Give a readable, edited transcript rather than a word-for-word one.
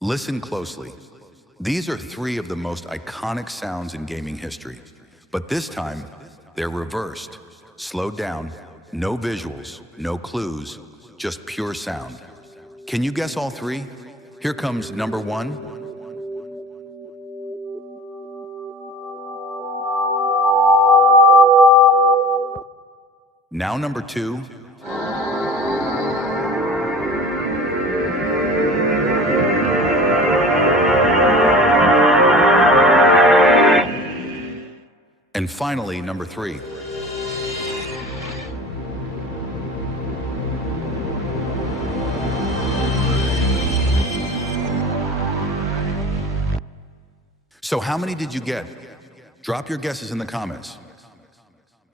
Listen closely. These are three of the most iconic sounds in gaming history. But this time, they're reversed. Slowed down, no visuals, no clues, just pure sound. Can you guess all three? Here comes number one. Now number two. And finally, number three. So how many did you get? Drop your guesses in the comments.